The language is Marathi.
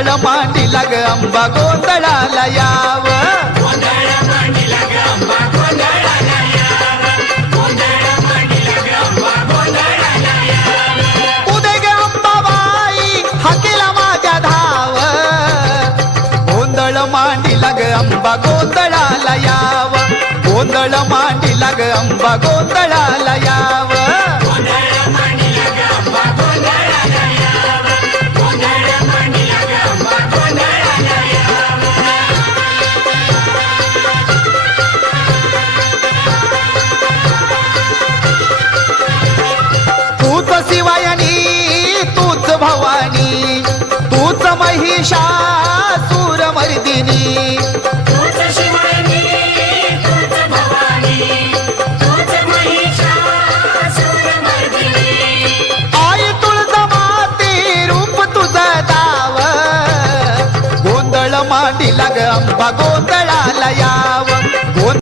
गोंधळ मांडीला ग अंबा गोंधळाला याव उदय ग अंबाबाई हाकेला माझ्या धाव गोंधळ मांडीला ग अंबा गोंधळाला याव गोंधळ मांडीला ग अंबा गोंधळाला याव तूच शिवायनी तूच भवानी तूच महिषासूर मर्दिनी आई तुळजामाते रूप तुझं दाव गोंधळ मांडीला ग अंबा गोंधळ